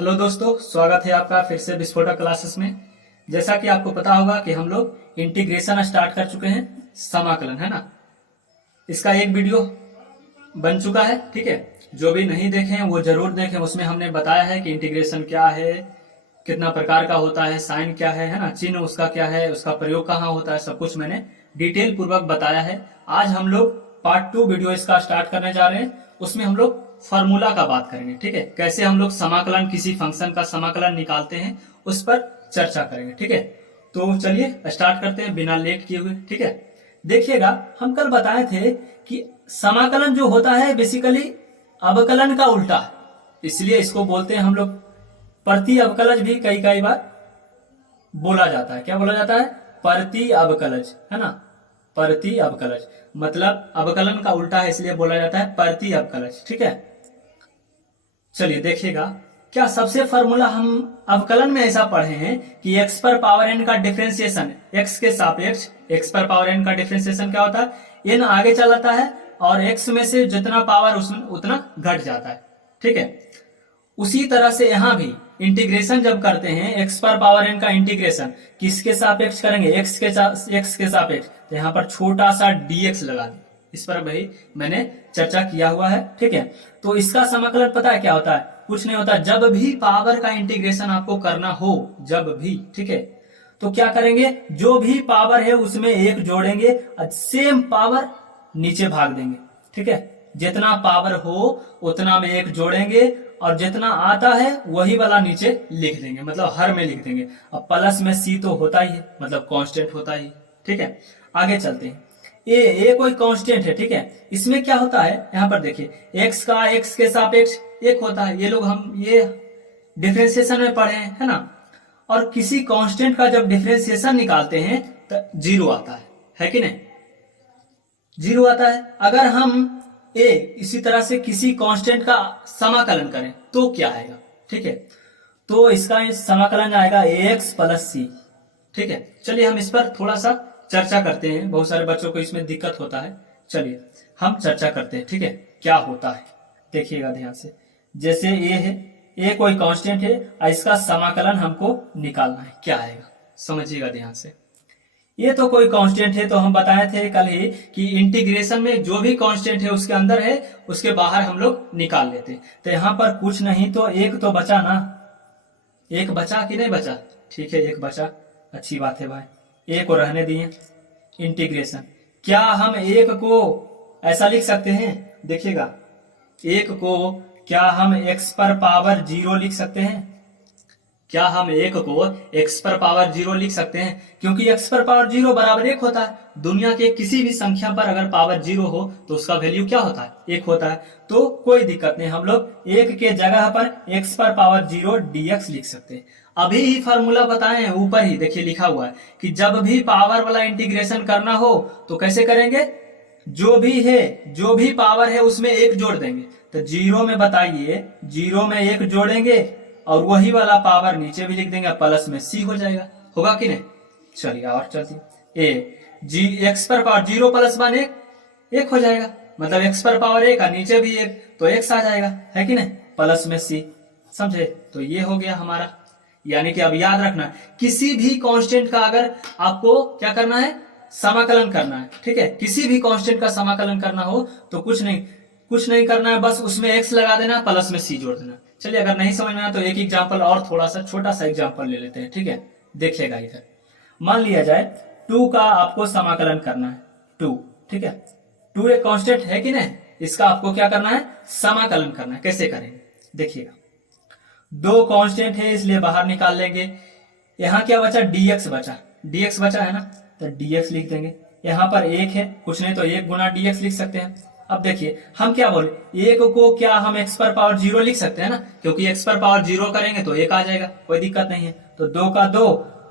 Hello दोस्तों, स्वागत है आपका फिर से विस्फोटक क्लासेस में। जैसा कि आपको पता होगा कि हम लोग इंटीग्रेशन स्टार्ट कर चुके हैं, समाकलन, है ना। इसका एक वीडियो बन चुका है, ठीक है। जो भी नहीं देखे हैं वो जरूर देखें। उसमें हमने बताया है कि इंटीग्रेशन क्या है, कितना प्रकार का होता है, साइन क्या है ना, चिन्ह उसका क्या है, उसका प्रयोग कहाँ होता है, सब कुछ मैंने डिटेल पूर्वक बताया है। आज हम लोग पार्ट 2 वीडियो इसका स्टार्ट करने जा रहे हैं। उसमें हम लोग फॉर्मूला का बात करेंगे, ठीक है। कैसे हम लोग समाकलन, किसी फंक्शन का समाकलन निकालते हैं, उस पर चर्चा करेंगे, ठीक है। तो चलिए स्टार्ट करते हैं बिना लेट किए हुए, ठीक है। देखिएगा, हम कल बताए थे कि समाकलन जो होता है बेसिकली अवकलन का उल्टा है, इसलिए इसको बोलते हैं हम लोग प्रति अवकलज भी कई कई बार बोला जाता है। क्या बोला जाता है? प्रति अवकलज, है ना। प्रति अवकलज मतलब अवकलन का उल्टा है, इसलिए बोला जाता है प्रति अवकलज, ठीक है। चलिए देखिएगा, क्या सबसे फॉर्मूला हम अवकलन में ऐसा पढ़े हैं कि x पर पावर n का डिफरेंशिएशन, x के सापेक्ष x पर पावर n का डिफरेंशिएशन क्या होता है? n आगे चलाता है और x में से जितना पावर उसमें उतना घट जाता है, ठीक है। उसी तरह से यहां भी इंटीग्रेशन जब करते हैं, x पर पावर n का इंटीग्रेशन किसके सापेक्ष करेंगे? x के सापेक्ष। तो यहाँ पर छोटा सा dx लगा दें, इस पर भाई मैंने चर्चा किया हुआ है, ठीक है। तो इसका समाकलन पता है क्या होता है? कुछ नहीं होता। जब भी पावर का इंटीग्रेशन आपको करना हो, जब भी, ठीक है, तो क्या करेंगे? जो भी पावर है उसमें एक जोड़ेंगे और सेम पावर नीचे भाग देंगे, ठीक है। जितना पावर हो उतना में एक जोड़ेंगे और जितना आता है वही वाला नीचे लिख देंगे, मतलब हर में लिख देंगे। अब प्लस में सी तो होता ही है, मतलब कांस्टेंट होता ही, ठीक है। आगे चलते हैं। ए कोई कांस्टेंट है, ठीक है। इसमें क्या होता है, यहाँ पर देखिए, एक्स का एक्स के सापेक्ष एक होता है। ये लोग हम ये डिफरेंशिएशन में पढ़े हैं, है ना। और किसी कांस्टेंट का जब डिफरेंशिएशन निकालते हैं तो जीरो आता है कि नहीं? जीरो आता है। अगर हम ए इसी तरह से किसी कांस्टेंट का समाकलन करें तो क्या आएगा, ठीक है। तो इसका समाकलन आएगा ax प्लस सी, ठीक है। चलिए हम इस पर थोड़ा सा चर्चा करते हैं, बहुत सारे बच्चों को इसमें दिक्कत होता है। चलिए हम चर्चा करते हैं, ठीक है, क्या होता है। देखिएगा ध्यान से, जैसे ए है, ए कोई कांस्टेंट है और इसका समाकलन हमको निकालना है, क्या आएगा, समझिएगा ध्यान से। ये तो कोई कांस्टेंट है, तो हम बताए थे कल ही कि इंटीग्रेशन में जो भी कांस्टेंट है उसके अंदर है, उसके बाहर हम लोग निकाल लेते। तो यहाँ पर कुछ नहीं तो एक तो बचा ना, एक बचा कि नहीं बचा? ठीक है, एक बचा, अच्छी बात है भाई, एक को रहने दिए। इंटीग्रेशन, क्या हम एक को ऐसा लिख सकते हैं? देखिएगा, एक को क्या हम x पर पावर 0 लिख सकते हैं? क्या हम एक को x पर पावर 0 लिख सकते हैं? क्योंकि x पर पावर 0 बराबर 1 होता है। दुनिया के किसी भी संख्या पर अगर पावर 0 हो तो उसका वैल्यू क्या होता है? 1 होता है। तो कोई दिक्कत नहीं, हम लोग 1 के जगह पर x पर पावर 0 dx लिख सकते हैं। अभी ही फॉर्मूला बताए हैं, ऊपर ही देखिए लिखा हुआ है कि जब भी पावर वाला इंटीग्रेशन करना हो तो कैसे करेंगे? जो भी पावर है उसमें 1 जोड़ देंगे। तो 0 में बताइए, 0 में 1 जोड़ेंगे और वही वाला पावर नीचे भी लिख देंगे, प्लस में सी हो जाएगा, होगा कि नहीं? चलिए और चलते, एक्स पर पावर 0 प्लस 1 1 हो जाएगा, मतलब एक्स पर पावर 1 और नीचे भी 1 तो x आ जाएगा, है कि नहीं? प्लस में सी, समझे? तो ये हो गया हमारा। यानी कि अब याद रखना, किसी भी कांस्टेंट का अगर आपको क्या करना है, समाकलन करना है, ठीक है। किसी भी कांस्टेंट का समाकलन करना हो तो कुछ नहीं करना है, बस उसमें x लगा देना, प्लस में सी जोड़ देना। चलिए अगर नहीं समझ में आया तो एक एग्जांपल और थोड़ा सा छोटा सा एग्जांपल ले लेते हैं, ठीक है। देखिएगा इधर, मान लिया जाए 2 का आपको समाकलन करना है, 2, ठीक है। 2 एक कांस्टेंट है कि नहीं, इसका आपको क्या करना है, समाकलन करना है। कैसे करेंगे? देखिएगा, 2 कांस्टेंट है इसलिए बाहर निकाल लेंगे। यहाँ क्या बचा? dx बचा, dx बचा है ना, तो dx लिख देंगे। यहाँ पर 1 है, कुछ नहीं तो 1 गुना dx लिख सकते हैं। अब देखिए हम क्या बोले, 1 को क्या हम x पर पावर 0 लिख सकते हैं ना, क्योंकि x पर पावर 0 करेंगे तो 1 आ जाएगा, कोई दिक्कत नहीं है। तो 2 का 2।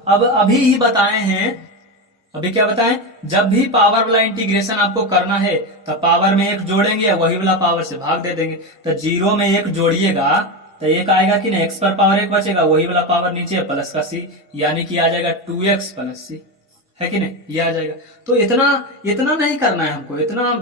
अब अभी ही बताए हैं, अभी क्या बताएं, जब भी पावर वाला इंटीग्रेशन आपको करना है तो पावर में 1 जोड़ेंगे, वही वाला पावर से भाग दे देंगे। तो 0 में 1 जोड़िएगा तो 1 आएगा कि नहीं, x पर पावर 1 बचेगा, वही वाला पावर नीचे प्लस का c, यानी कि आ जाएगा 2x प्लस c, है कि नहीं? ये आ जाएगा। तो इतना नहीं करना है हमको, इतना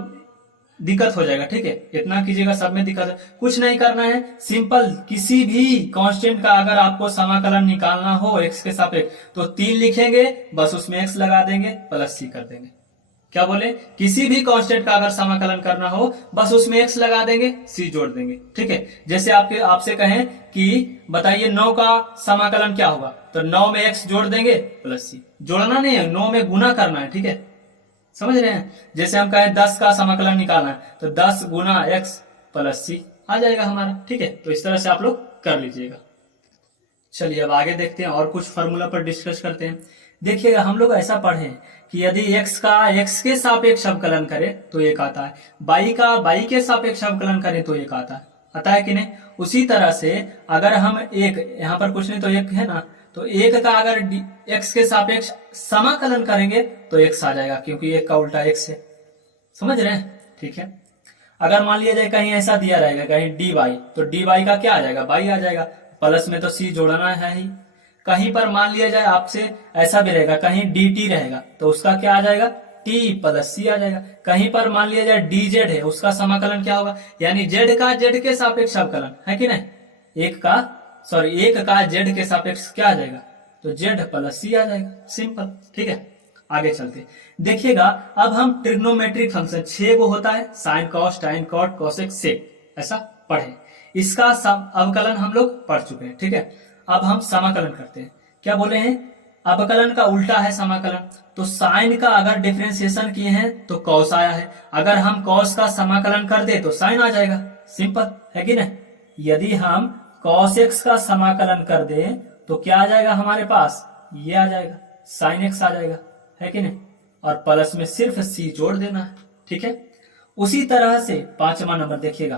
दिक्कत हो जाएगा। ठीक है, इतना कीजिएगा, सब में दिक्कत है। कुछ नहीं करना है, सिंपल किसी भी कांस्टेंट का अगर आपको समाकलन निकालना हो एक्स के सापेक्ष तो 3 लिखेंगे, बस उसमें एक्स लगा देंगे, प्लस सी कर देंगे। क्या बोले, किसी भी कांस्टेंट का अगर समाकलन करना हो बस उसमें एक्स लगा देंगे, सी जोड़ देंगे। ठीक है, जैसे आपसे कहें कि बताइए 9 का समाकलन क्या होगा, तो 9 में एक्स जोड़ देंगे प्लस सी। जोड़ना नहीं है, 9 में गुना करना है। ठीक है, समझ रहे हैं। जैसे हम कहें 10 का समाकलन निकालना है तो 10 गुना एक्स प्लस सी आ जाएगा हमारा। ठीक है, तो इस तरह से आप लोग कर लीजिएगा। चलिए अब आगे देखते हैं और कुछ फॉर्मूला पर डिस्कस करते हैं। देखिएगा, हम लोग ऐसा पढ़े कि यदि x का x के सापेक्ष अवकलन करे तो एक आता है, y का y के सापेक्ष अवकलन करे तो एक आता है कि नहीं। उसी तरह से अगर हम एक, यहाँ पर कुछ नहीं तो एक है ना, तो एक का अगर x के सापेक्ष समाकलन करेंगे तो x आ जाएगा, क्योंकि एक का उल्टा x है। समझ रहे हैं। ठीक है, अगर मान लिया जाए कहीं ऐसा दिया रहेगा कहीं dy, तो dy का क्या आ जाएगा, y आ जाएगा, प्लस में तो c जोड़ना है ही। कहीं पर मान लिया जाए आपसे ऐसा भी रहेगा, कहीं dt रहेगा तो उसका क्या आ जाएगा, t प्लस c आ जाएगा। कहीं पर मान लिया जाए dz है, उसका समाकलन क्या होगा, यानी z का z के सापेक्ष अवकलन है कि नहीं। एक का z के सापेक्ष क्या आ जाएगा, तो z प्लस c आ जाएगा, सिंपल। ठीक है, आगे चलते देखिएगा। अब हम ट्रिग्नोमेट्रिक फंक्शन 6 को होता है, साइन कॉस टाइन कॉट कोसेक सेक, ऐसा पढ़े। इसका अवकलन हम लोग पढ़ चुके हैं। ठीक है, अब हम समाकलन करते हैं। क्या बोले हैं, अवकलन का उल्टा है समाकलन। तो साइन का अगर डिफरेंशिएशन किए हैं तो कॉस आया है, अगर हम कॉस का समाकलन कर दे तो साइन आ जाएगा, सिंपल है कि नहीं। यदि हम कॉस एक्स का समाकलन कर दे तो क्या आ जाएगा हमारे पास, ये आ जाएगा, साइन एक्स आ जाएगा, है कि नहीं। और प्लस में सिर्फ सी जोड़ देना है। ठीक है, उसी तरह से 5वां नंबर देखिएगा,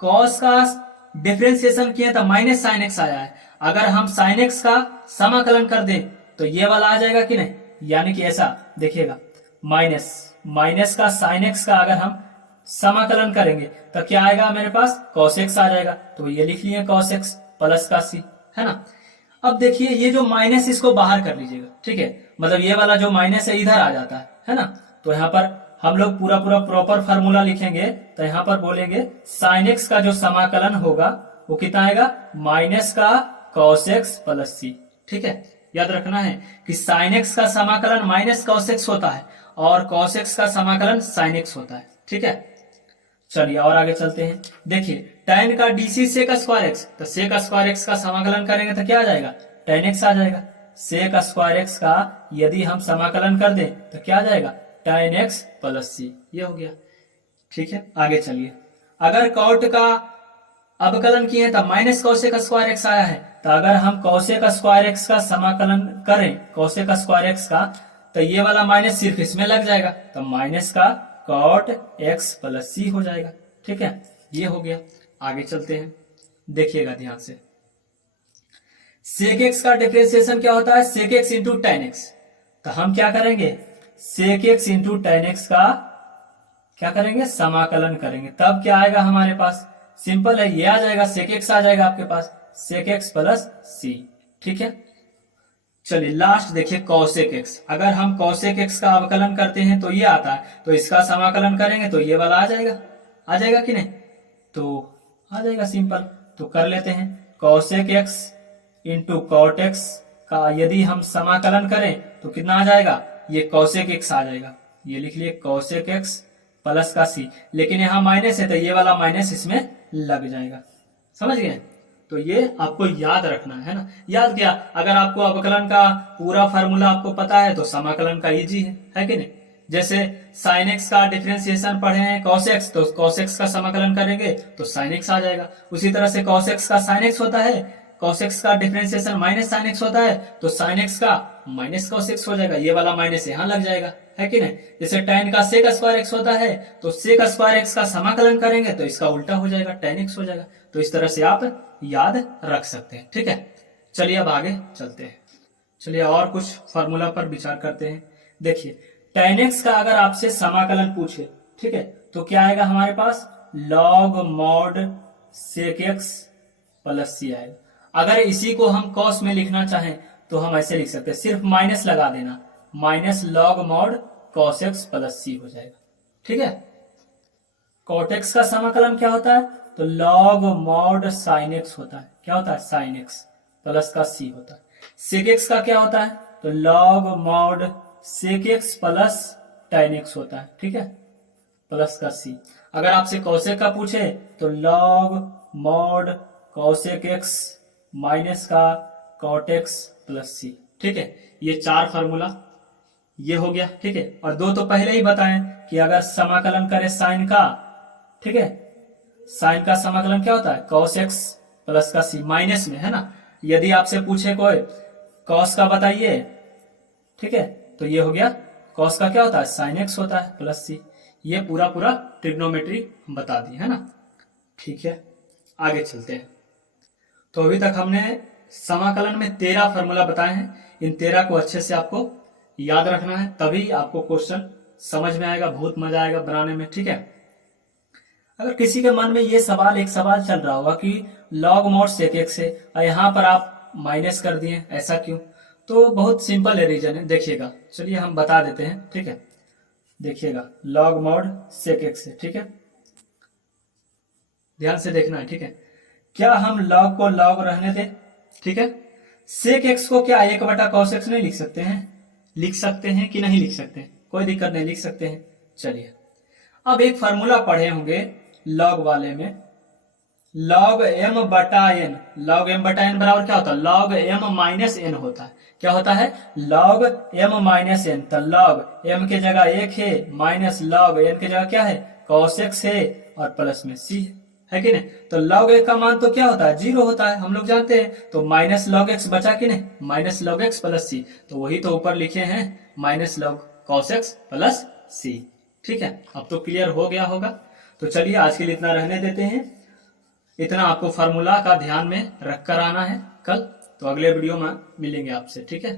कॉस का डिफरेंशिएशन किया था माइनस साइन एक्स आया है, अगर हम साइन एक्स का समाकलन कर दें तो ये वाला आ जाएगा कि नहीं, यानी कि ऐसा देखिएगा, माइनस का साइन एक्स का अगर हम समाकलन करेंगे तो क्या आएगा मेरे पास, कॉस एक्स आ जाएगा। तो ये लिख लिए कॉस एक्स प्लस का सी, है ना। अब देखिए ये जो माइनस इसको बाहर कर लीजिएगा। ठीक है, मतलब ये वाला जो माइनस है इधर आ जाता है ना। तो यहाँ पर हम लोग पूरा प्रॉपर फार्मूला लिखेंगे तो यहाँ पर बोलेंगे साइन एक्स का जो समाकलन होगा वो कितना आएगा, माइनस का कॉस एक्स प्लस सी। ठीक है, याद रखना है कि साइन एक्स का समाकलन माइनस कॉस एक्स होता है और कॉस एक्स का समाकलन साइन एक्स होता है। ठीक है, चलिए और आगे चलते हैं। देखिए tan का डीसी सेक स्क्वायर एक्स, तो सेक स्क्वायर एक्स का समाकलन करेंगे तो क्या आ जाएगा, tan एक्स आ जाएगा। सेक स्क्वायर एक्स का यदि हम समाकलन कर दें तो क्या आ जाएगा, tan एक्स प्लस सी, ये हो गया। ठीक है, आगे चलिए। अगर कॉट का अवकलन किए तो माइनस कॉसेक स्क्वायर एक्स आया है, तो अगर हम कॉसेक स्क्वायर एक्स का समाकलन करें कॉसेक स्क्वायर एक्स का, तो ये वाला माइनस सिर्फ इसमें लग जाएगा, तो माइनस का कॉट एक्स प्लस सी हो जाएगा। ठीक है, ये हो गया। आगे चलते हैं, देखिएगा ध्यान से। सेक एक्स का डिफरेंशिएशन क्या होता है, sec x into tan x. तो हम क्या करेंगे, sec x into tan x का क्या करेंगे, समाकलन करेंगे, तब क्या आएगा हमारे पास, सिंपल है, ये आ जाएगा, सेक एक्स आ जाएगा आपके पास, सेक एक्स प्लस सी। ठीक है, चलिए लास्ट देखिए कॉसेक एक्स। अगर हम कॉसेक एक्स का अवकलन करते हैं तो ये आता है, तो इसका समाकलन करेंगे तो ये वाला आ जाएगा कि नहीं, तो आ जाएगा सिंपल। तो कर लेते हैं, cosec x into cot x का यदि हम समाकलन करें तो कितना आ जाएगा, ये कॉसेक एक्स आ जाएगा, ये लिख लिए कॉसेक एक्स प्लस का सी, लेकिन यहाँ माइनस है तो ये वाला माइनस इसमें लग जाएगा, समझ गए। तो ये आपको याद रखना है ना। याद क्या, अगर आपको अवकलन का पूरा फार्मूला आपको पता है तो समाकलन का इजी है कि नहीं। जैसे साइन एक्स का डिफरेंशिएशन पढ़े हैं कॉस एक्स, तो कॉस एक्स का समाकलन करेंगे तो साइन एक्स आ जाएगा। उसी तरह से कॉस एक्स का साइन एक्स होता है, कॉस एक्स का डिफरेंशिएशन माइनस साइन एक्स होता है, तो साइन एक्स का माइनस कॉस एक्स हो जाएगा, ये वाला माइनस यहाँ लग जाएगा, है कि नहीं। जैसे tan का सेक स्क्वायर एक्स होता है, तो सेक स्क्वायर एक्स का समाकलन करेंगे तो इसका उल्टा हो जाएगा, tan एक्स हो जाएगा। तो इस तरह से आप याद रख सकते हैं। ठीक है, चलिए अब आगे चलते हैं। चलिए और कुछ फार्मूला पर विचार करते हैं। देखिए tan एक्स का अगर आपसे समाकलन पूछे, ठीक है, तो क्या आएगा हमारे पास, log mod sec x plus C आएगा। अगर इसी को हम कॉस में लिखना चाहें तो हम ऐसे लिख सकते हैं, सिर्फ माइनस लगा देना, minus log mod cos x plus C हो जाएगा। ठीक है, कॉट एक्स का समाकलन क्या होता है? तो लॉग मॉड साइन एक्स होता है। क्या होता है? साइन एक्स प्लस का सी होता है। सेक एक्स का क्या होता है? तो log mod sec x plus tan x होता है। ठीक है, प्लस का सी। अगर आपसे कौसेक का पूछे तो लॉग मॉड कौसेक एक्स माइनस का कॉट एक्स प्लस सी। ठीक है, ये 4 फार्मूला ये हो गया। ठीक है, और 2 तो पहले ही बताएं कि अगर समाकलन करें साइन का, ठीक है, साइन का समाकलन क्या होता है? कॉस एक्स प्लस का सी माइनस में, है ना। यदि आपसे पूछे कोई कॉस का बताइए, ठीक है, तो ये हो गया कॉस का क्या होता है? साइन एक्स होता है प्लस सी। ये पूरा पूरा ट्रिग्नोमेट्री हम बता दिए, है ना। ठीक है, आगे चलते हैं। तो अभी तक हमने समाकलन में 13 फार्मूला बताए हैं। इन 13 को अच्छे से आपको याद रखना है, तभी आपको क्वेश्चन समझ में आएगा, बहुत मजा आएगा बनाने में। ठीक है, अगर किसी के मन में ये सवाल, एक सवाल चल रहा होगा कि लॉग मॉड सेक एक्स है और यहाँ पर आप माइनस कर दिए, ऐसा क्यों? तो बहुत सिंपल है रीजन है, देखिएगा। चलिए हम बता देते हैं। ठीक है, देखिएगा, लॉग मॉड सेक एक्स है। ठीक है, ध्यान से देखना है। ठीक है, क्या हम लॉग को लॉग रहने दें? ठीक है, सेक एक्स को क्या 1/cos x नहीं लिख सकते हैं? लिख सकते हैं कि नहीं लिख सकते हैं? कोई दिक्कत नहीं, लिख सकते हैं। चलिए, अब एक फार्मूला पढ़े होंगे लॉग वाले में, लॉग m बटा n। लॉग m बटा n बराबर क्या होता है? लॉग m माइनस n होता है। क्या होता है? Log m minus n। तो लॉग m के जगह 1 है, माइनस लॉग n के जगह क्या है? cos x है, और प्लस में c है कि नहीं? तो लॉग x का मान तो क्या होता है? 0 होता है, हम लोग जानते हैं। तो माइनस लॉग x बचा कि नहीं? Minus log x plus c। तो वही तो ऊपर लिखे हैं, minus log cos x plus c। ठीक है, अब तो क्लियर हो गया होगा। तो चलिए आज के लिए इतना रहने देते हैं। इतना आपको फार्मूला का ध्यान में रख कर आना है कल। तो अगले वीडियो में मिलेंगे आपसे। ठीक है।